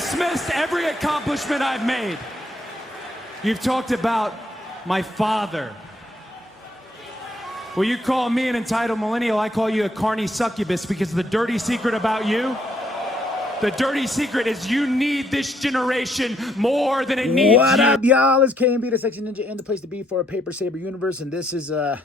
dismissed every accomplishment I've made. You've talked about my father. Well, you call me an entitled millennial, I call you a carny succubus, because the dirty secret about you, the dirty secret is you need this generation more than it needs you. What up, y'all? It's KMB, the Sexy Ninja, and the place to be for a Paper Saber universe. And this is the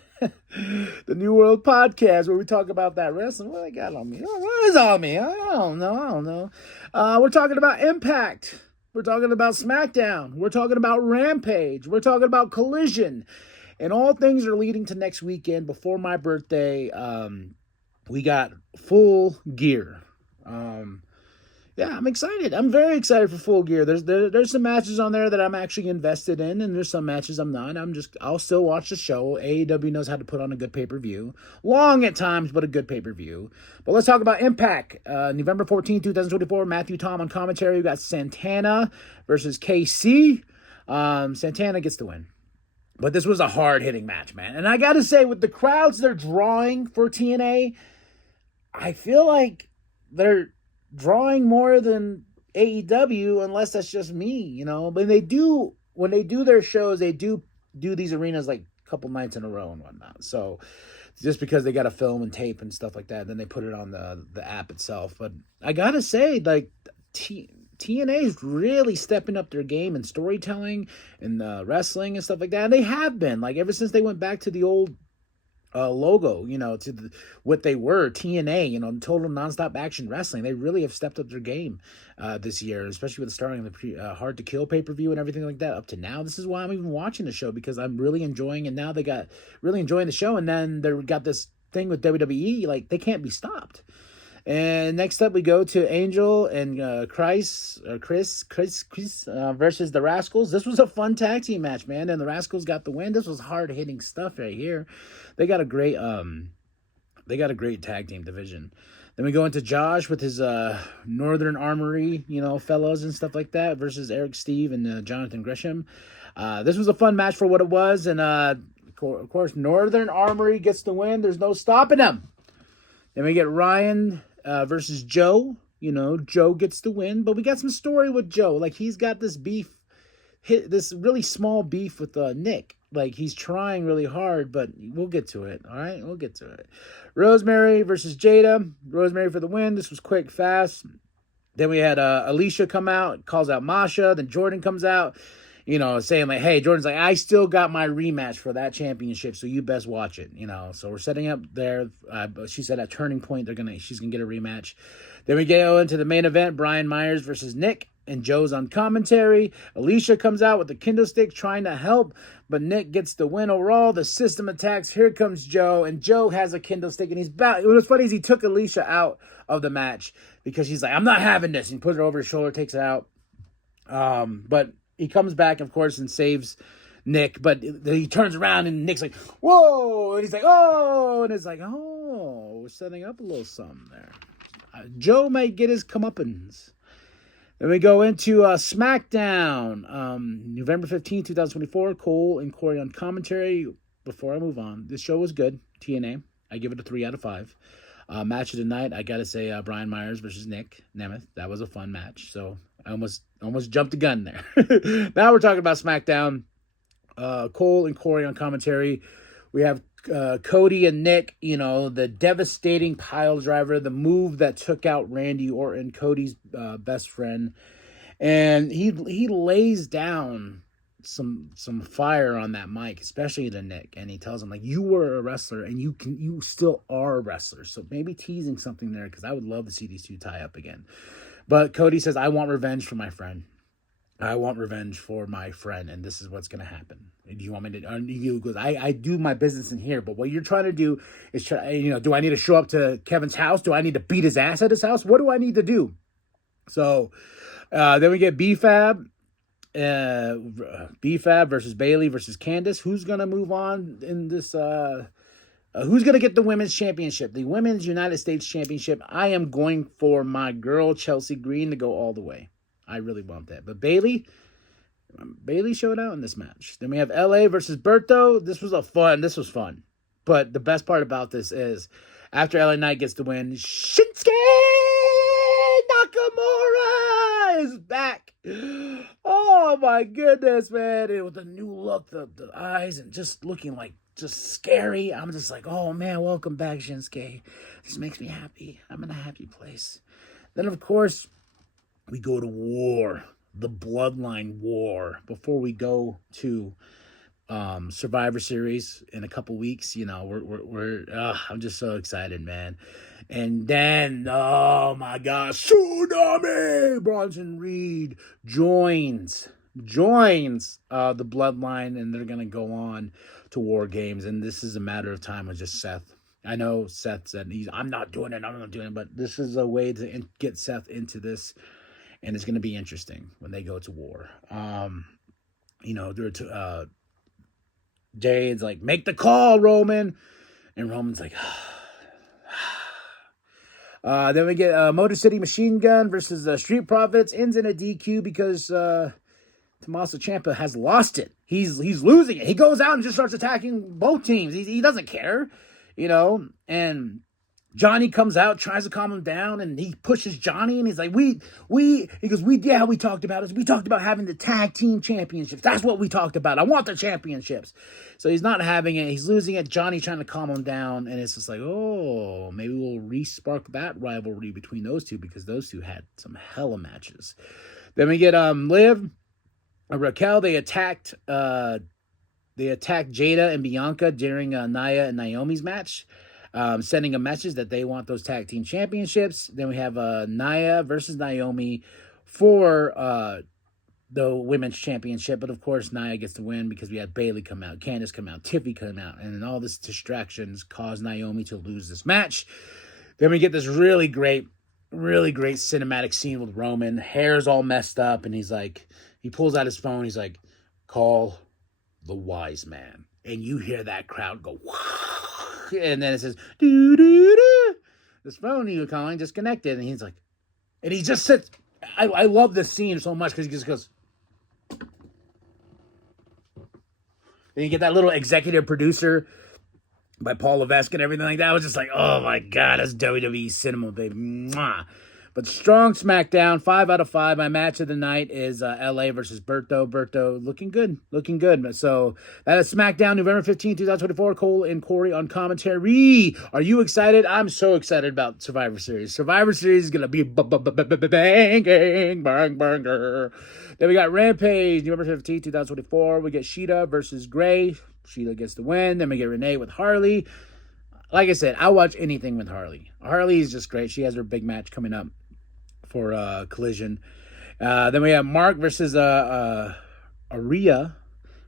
New World Podcast, where we talk about that wrestling. What I got on me? What is on me? I don't know. We're talking about Impact. We're talking about SmackDown. We're talking about Rampage. We're talking about Collision. And all things are leading to next weekend before my birthday. We got Full Gear. Yeah, I'm excited. I'm very excited for Full Gear. There's some matches on there that I'm actually invested in, and there's some matches I'm not. I'll still watch the show. AEW knows how to put on a good pay-per-view. Long at times, but a good pay-per-view. But let's talk about Impact. November 14, 2024, Matthew Tom on commentary. We got Santana versus KC. Santana gets the win. But this was a hard-hitting match, man. And I got to say, with the crowds they're drawing for TNA, I feel like they're drawing more than AEW, unless that's just me, you know. But when they do their shows, they do these arenas like a couple nights in a row and whatnot. So just because they got to film and tape and stuff like that, then they put it on the app itself. But I got to say, like, TNA is really stepping up their game in storytelling and wrestling and stuff like that. And they have been, like, ever since they went back to the old logo, you know, to what they were, TNA, you know, total nonstop action wrestling. They really have stepped up their game this year, especially with the starting of the Hard to Kill pay-per-view and everything like that up to now. This is why I'm even watching the show, because I'm really enjoying, and now they got really enjoying the show, and then they got this thing with WWE, like, they can't be stopped. And next up, we go to Angel and Chris versus the Rascals. This was a fun tag team match, man, and the Rascals got the win. This was hard-hitting stuff right here. They got a great tag team division. Then we go into Josh with his Northern Armory, you know, fellows and stuff like that, versus Eric Steve and Jonathan Gresham. This was a fun match for what it was, and of course, Northern Armory gets the win. There's no stopping them. Then we get Ryan versus Joe. You know, Joe gets the win, but we got some story with Joe. Like, he's got this beef, this really small beef with Nick. Like, he's trying really hard, but we'll get to it. All right, we'll get to it. Rosemary versus Jada. Rosemary for the win. This was quick, fast. Then we had Alicia come out, calls out Masha. Then Jordan comes out, you know, saying like, hey, Jordan's like, I still got my rematch for that championship, so you best watch it, you know. So we're setting up there. She said at Turning Point, she's going to get a rematch. Then we go into the main event, Brian Myers versus Nick, and Joe's on commentary. Alicia comes out with the kendo stick trying to help, but Nick gets the win overall. The system attacks. Here comes Joe, and Joe has a kendo stick, and he's back. What was funny is he took Alicia out of the match because he's like, I'm not having this, and he puts her over his shoulder, takes it out. But he comes back, of course, and saves Nick, but he turns around, and Nick's like, whoa, and he's like, oh, and it's like, oh, we're setting up a little something there. Joe might get his comeuppance. Then we go into SmackDown, November 15, 2024, Cole and Corey on commentary. Before I move on, this show was good, TNA. I give it a 3 out of 5. Match of the night, I got to say Brian Myers versus Nick Nemeth. That was a fun match, so I almost jumped the gun there. Now we're talking about SmackDown. Cole and Corey on commentary. We have Cody and Nick, you know, the devastating pile driver, the move that took out Randy Orton, Cody's best friend. And he lays down some fire on that mic, especially to Nick. And he tells him, like, you were a wrestler and you still are a wrestler. So maybe teasing something there, because I would love to see these two tie up again. But Cody says, I want revenge for my friend. I want revenge for my friend, and this is what's going to happen. Do you want me to? He goes, I do my business in here, but what you're trying to do is, do I need to show up to Kevin's house? Do I need to beat his ass at his house? What do I need to do? So then we get B-Fab versus Bailey versus Candice. Who's going to move on in this? Who's going to get the women's championship? The women's United States championship. I am going for my girl, Chelsea Green, to go all the way. I really want that. But Bailey showed out in this match. Then we have LA versus Berto. This was fun. But the best part about this is after LA Knight gets the win, Shinsuke Nakamura is back. Oh my goodness, man. And with the new look, the eyes, and just looking like just scary. I'm just like, oh man, welcome back, Shinsuke. This makes me happy. I'm in a happy place. Then, of course, we go to war, the Bloodline War, before we go to Survivor Series in a couple weeks. You know, I'm just so excited, man. And then, oh my gosh, Tsunami! Bronson Reed joins the Bloodline, and they're gonna go on to War Games, and this is a matter of time with just Seth. I know Seth said I'm not doing it, but this is a way to get Seth into this, and it's gonna be interesting when they go to war. You know, Jade's like, make the call, Roman, and Roman's like, then we get Motor City Machine Gun versus Street Profits. Ends in a DQ because Tommaso Ciampa has lost it. He's losing it. He goes out and just starts attacking both teams. He doesn't care, you know. And Johnny comes out, tries to calm him down, and he pushes Johnny, and he's like, we talked about it. We talked about having the tag team championships. That's what we talked about. I want the championships. So he's not having it. He's losing it. Johnny trying to calm him down, and it's just like, oh, maybe we'll re-spark that rivalry between those two, because those two had some hella matches. Then we get Liv, Raquel. They attacked Jada and Bianca during Nia and Naomi's match. Sending a message that they want those tag team championships. Then we have Nia versus Naomi for the women's championship. But of course, Nia gets the win because we had Bayley come out, Candice come out, Tiffy come out, and then all this distractions caused Naomi to lose this match. Then we get this really great cinematic scene with Roman. Hair's all messed up, and he's like, he pulls out his phone. He's like, call the Wiseman. And you hear that crowd go, wow. And then it says, doo-doo-doo. This phone he was calling disconnected. And he's like, and he just sits. I love this scene so much because he just goes. Then you get that little executive producer by Paul Levesque and everything like that. I was just like, oh my God, that's WWE cinema, baby. Mwah. But strong SmackDown, 5 out of 5. My match of the night is LA versus Berto. Berto looking good. So that is SmackDown, November 15, 2024. Cole and Corey on commentary. Are you excited? I'm so excited about Survivor Series. Survivor Series is going to be banging, banger. Then we got Rampage, November 15, 2024. We get Sheeta versus Gray. Sheeta gets the win. Then we get Renee with Harley. Like I said, I'll watch anything with Harley. Harley is just great. She has her big match coming up for Collision. Then we have Mark versus Aria.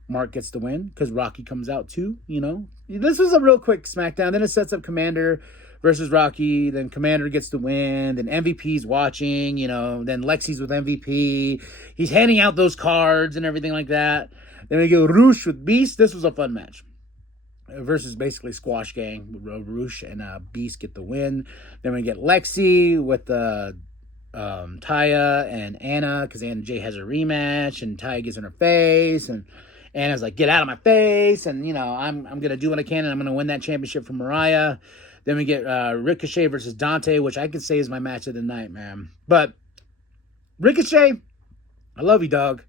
Mark gets the win because Rocky comes out too, you know. This was a real quick SmackDown. Then it sets up Commander versus Rocky. Then Commander gets the win. Then MVP's watching, you know. Then Lexi's with MVP. He's handing out those cards and everything like that. Then we go Roosh with Beast. This was a fun match. Versus basically Squash Gang. Roosh and Beast get the win. Then we get Lexi with Taya and Anna, because Anna Jay has a rematch, and Taya gets in her face, and Anna's like, get out of my face, and you know, I'm gonna do what I can, and I'm gonna win that championship from Mariah. Then we get Ricochet versus Dante, which I could say is my match of the night, man. But Ricochet, I love you, dog.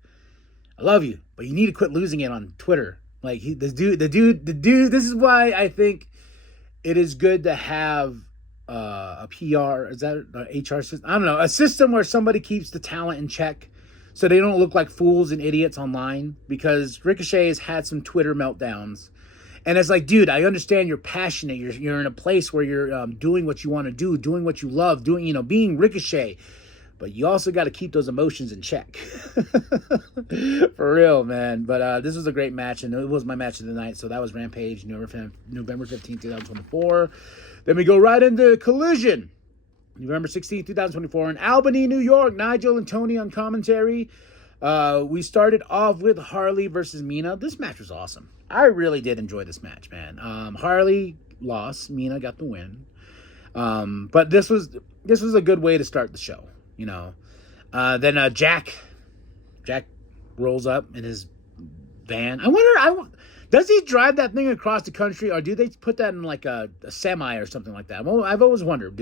I love you, but you need to quit losing it on Twitter. Like the dude. This is why I think it is good to have a PR. Is that an HR system? I don't know, a system where somebody keeps the talent in check, so they don't look like fools and idiots online. Because Ricochet has had some Twitter meltdowns, and it's like, dude, I understand you're passionate. You're in a place where you're doing what you want to do, doing what you love, being Ricochet. But you also got to keep those emotions in check. For real, man. But this was a great match, and it was my match of the night. So that was Rampage, November 15, 2024. Then we go right into Collision, November 16, 2024. In Albany, New York, Nigel and Tony on commentary. We started off with Harley versus Mina. This match was awesome. I really did enjoy this match, man. Harley lost. Mina got the win. But this was a good way to start the show. You know, then Jack rolls up in his van. I wonder, does he drive that thing across the country, or do they put that in like a semi or something like that? Well, I've always wondered.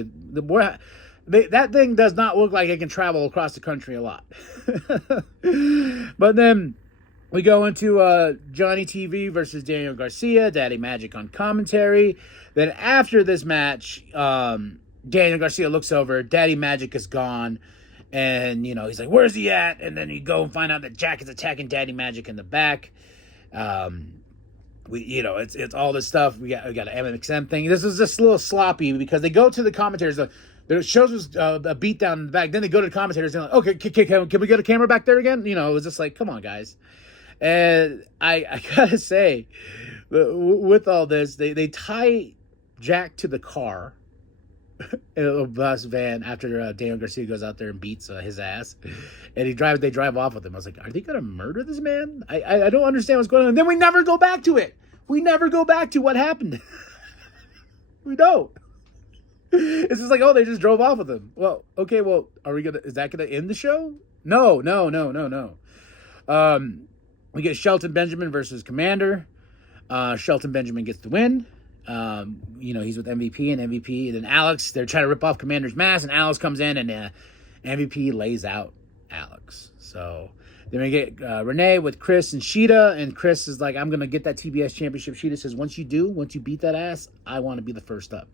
that thing does not look like it can travel across the country a lot. But then we go into Johnny TV versus Daniel Garcia, Daddy Magic on commentary. Then after this match, Daniel Garcia looks over, Daddy Magic is gone. And, he's like, where's he at? And then you go and find out that Jack is attacking Daddy Magic in the back. It's all this stuff. We got an MXM thing. This is just a little sloppy because they go to the commentators. The shows was a beatdown in the back. Then they go to the commentators and like, okay, can we get a camera back there again? It was just like, come on, guys. And I gotta say, with all this, they tie Jack to the car in a bus van after Daniel Garcia goes out there and beats his ass, and they drive off with him. I was like, are they gonna murder this man? I don't understand what's going on. And then we never go back to it. We never go back to what happened. We don't. It's just like, oh, they just drove off with him. Well, okay, is that gonna end the show? No. We get Shelton Benjamin versus Commander. Shelton Benjamin gets the win. He's with MVP and MVP. And then Alex, they're trying to rip off Commander's mask, and Alex comes in, and MVP lays out Alex. So then we get Renee with Chris and Sheeta, and Chris is like, I'm going to get that TBS championship. Sheeta says, once you beat that ass, I want to be the first up.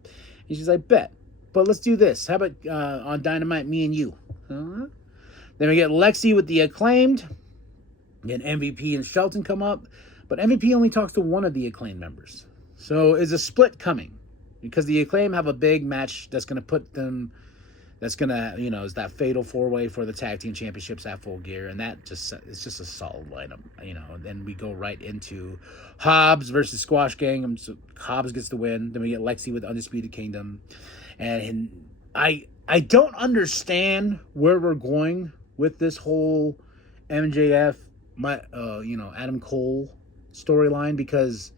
And she's like, bet. But let's do this. How about on Dynamite, me and you? Then we get Lexi with the Acclaimed. Then MVP and Shelton come up. But MVP only talks to one of the Acclaimed members. So is a split coming? Because the Acclaim have a big match that's going to put them, is that fatal 4-way for the tag team championships at Full Gear. And it's just a solid lineup, And then we go right into Hobbs versus Squash Gang. So Hobbs gets the win. Then we get Lexi with Undisputed Kingdom. And I don't understand where we're going with this whole MJF, Adam Cole storyline, because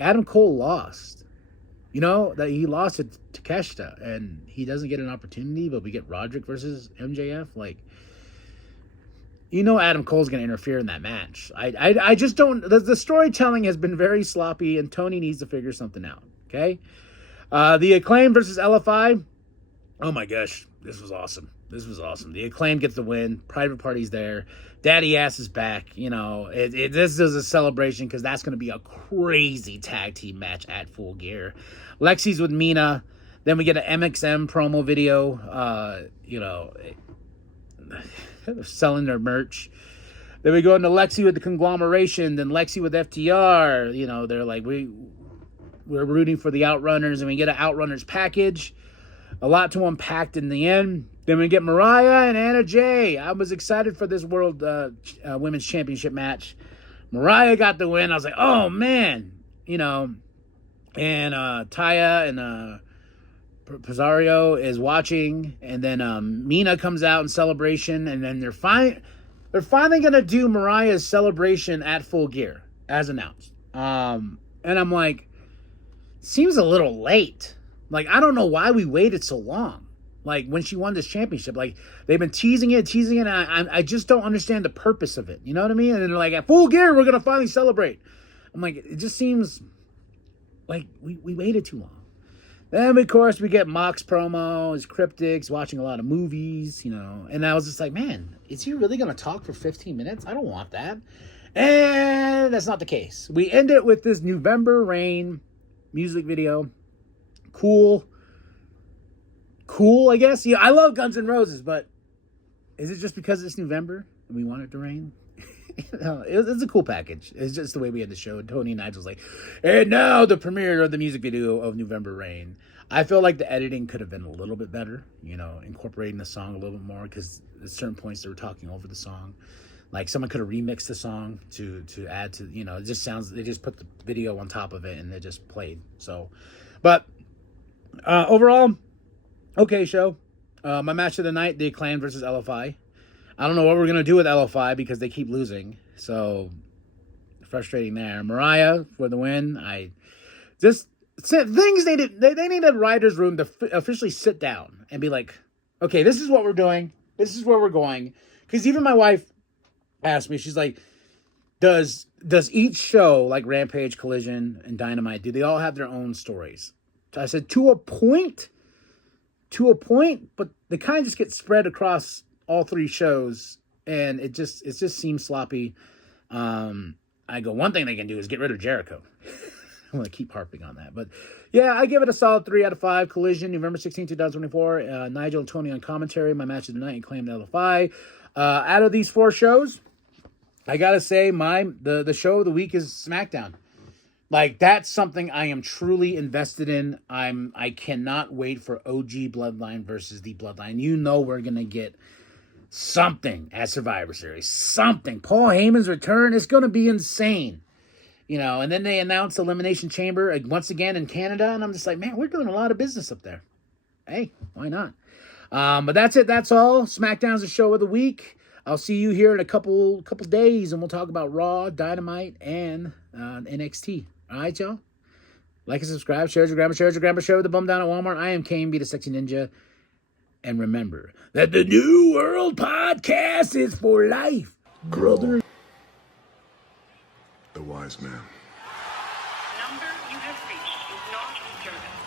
Adam Cole lost. That he lost to Takeshita, and he doesn't get an opportunity, but we get Roderick versus MJF. Adam Cole's going to interfere in that match. I just don't. The storytelling has been very sloppy, and Tony needs to figure something out. Okay? The Acclaim versus LFI. Oh my gosh, this was awesome. The Acclaim gets the win. Private Party's there. Daddy Ass is back. This is a celebration because that's going to be a crazy tag team match at Full Gear. Lexi's with Mina. Then we get an MXM promo video. Selling their merch. Then we go into Lexi with the Conglomeration. Then Lexi with FTR. They're like, we're rooting for the Outrunners, and we get an Outrunners package. A lot to unpack in the end. Then we get Mariah and Anna Jay. I was excited for this World Women's Championship match. Mariah got the win. I was like, oh, man. And Taya and Pizarro is watching. And then Mina comes out in celebration. And then they're finally going to do Mariah's celebration at Full Gear, as announced. And I'm like, seems a little late. I don't know why we waited so long. When she won this championship, they've been teasing it, and I just don't understand the purpose of it. You know what I mean? And they're like, at Full Gear, we're going to finally celebrate. I'm like, it just seems like we waited too long. Then, of course, we get Mox promo, his cryptics, watching a lot of movies, And I was just like, man, is he really going to talk for 15 minutes? I don't want that. And that's not the case. We end it with this November Rain music video. Cool, I guess. Yeah, I love Guns N' Roses, but is it just because it's November and we want it to rain? It's a cool package. It's just the way we had the show. And Tony and Nigel's like, and now the premiere of the music video of November Rain. I feel like the editing could have been a little bit better, incorporating the song a little bit more, because at certain points they were talking over the song. Someone could have remixed the song to add to, it just sounds, they just put the video on top of it and they just played. So, but overall, okay show. My match of the night, the Acclaim versus LFI. I don't know what we're going to do with LFI because they keep losing. So, frustrating there. Mariah for the win. Things they need a writer's room to officially sit down and be like, okay, this is what we're doing. This is where we're going. Because even my wife asked me, she's like, does each show, like Rampage, Collision, and Dynamite, do they all have their own stories? I said, to a point, to a point, but they kind of just get spread across all 3 shows, and it just seems sloppy. I go, one thing they can do is get rid of Jericho. I'm going to keep harping on that. But, yeah, I give it a solid 3 out of 5. Collision, November 16, 2024. Nigel and Tony on commentary. My match of the night and claimed LFI. Out of these 4 shows, I got to say the show of the week is SmackDown. Like, that's something I am truly invested in. I cannot wait for OG Bloodline versus the Bloodline. You know we're going to get something at Survivor Series. Something. Paul Heyman's return is going to be insane. And then they announced Elimination Chamber once again in Canada, and I'm just like, man, we're doing a lot of business up there. Hey, why not? But that's it. That's all. SmackDown's the show of the week. I'll see you here in a couple days, and we'll talk about Raw, Dynamite, and NXT. All right, y'all? Like and subscribe. Share your grandma, share with the bum down at Walmart. I am KMB, the Sexy Ninja. And remember that the New World Podcast is for life, brother. The Wiseman. Number you have reached is not in service.